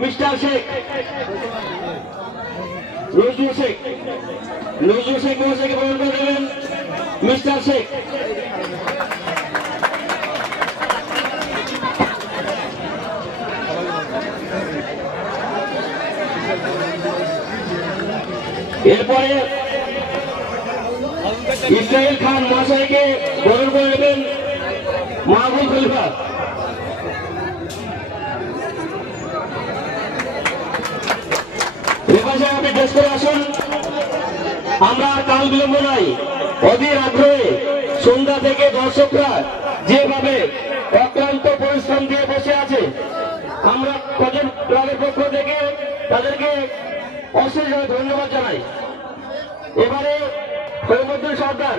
Mister Sheikh Nazrul Sheikh মহাশয়কে বরণ করে দেবেন। মিস্টার শেখ এরপরে ইসরাইল খান মহাশয়কে বরণ করে নেবেন মাহবুব খলিফা। আপনি দেশ করে আসুন, আমরা কাল বিলম্ব নাই, অধীর আগ্রহে সন্ধ্যা থেকে দর্শকরা যেভাবে অক্লান্ত পরিশ্রম দিয়ে বসে আছে, আমরা কজন ক্লাবের পক্ষ থেকে তাদেরকে অশেষ ধন্যবাদ জানাই। এবারে ফরিমুদ্দিন সরকার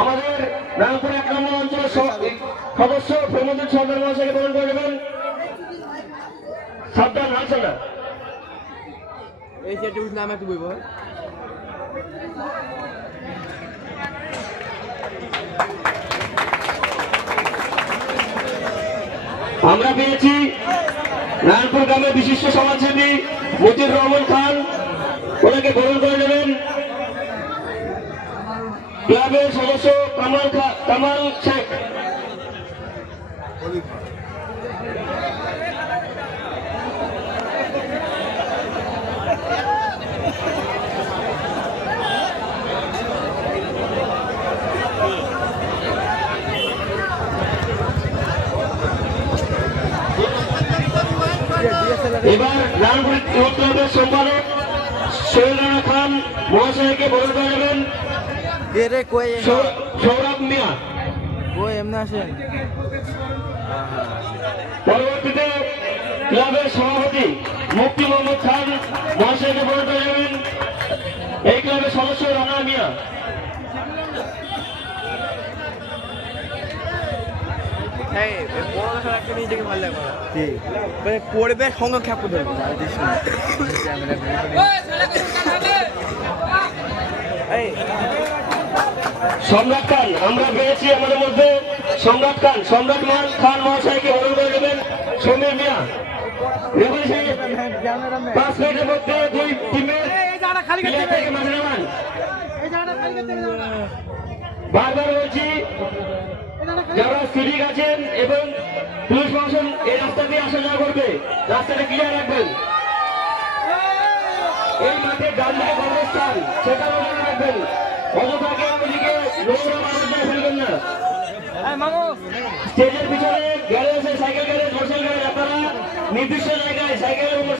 আমাদের রামপুর 1 নম্বর অঞ্চলের সদস্য ফরিমুদ্দিন সরকার মহাশয়কে বরণ করে দেবেন। সাবধান আছে না এই যে টুজ নামে তুমি বল আমরা পেয়েছি নারায়ণপুর গ্রামের বিশিষ্ট সমাজসেবী মতিউর রহমান খান, ওনাকে বরণ করে নেবেন। ক্লাবের সদস্য কামাল শেখ, এবার নারায়ণপুর ইউথ ক্লাবের সম্পাদক সোহেল রানা খান মহাশয়কে বরণ করে নেবেন। সৌরভ মিয়া পরবর্তীতে ক্লাবের সভাপতি মুফতি মোহাম্মদ খান মহাশয়কে বরণ করে নেবেন। এই ক্লাবের সদস্য রানা মিয়া। পরিবেশ সঙ্গে খ্যাপ সম্রাট খান আমরা পেয়েছি আমাদের মধ্যে সম্রাট খান মহাশয়কে বরণ করে দেবেন। সমীর মিয়া 5 মিনিটের মধ্যে 2 টিমের মাঠে নামান। বারবার বলছি, যারা সিভিক আছেন এবং পুলিশ প্রশাসন এই রাস্তা দিয়ে আসা যাওয়া করবে, রাস্তাটা ক্লিয়ার রাখবেন। এই মাঠে ডান দিকে কর্মস্থান, সেটা মনে রাখবেন। অযথাকে ওদিকে নোংরা মানুষ ফেলবেন না। স্টেজের পিছনে garage, cycle garage, motorcycle garage, আপনারা নির্দিষ্ট জায়গায় সাইকেল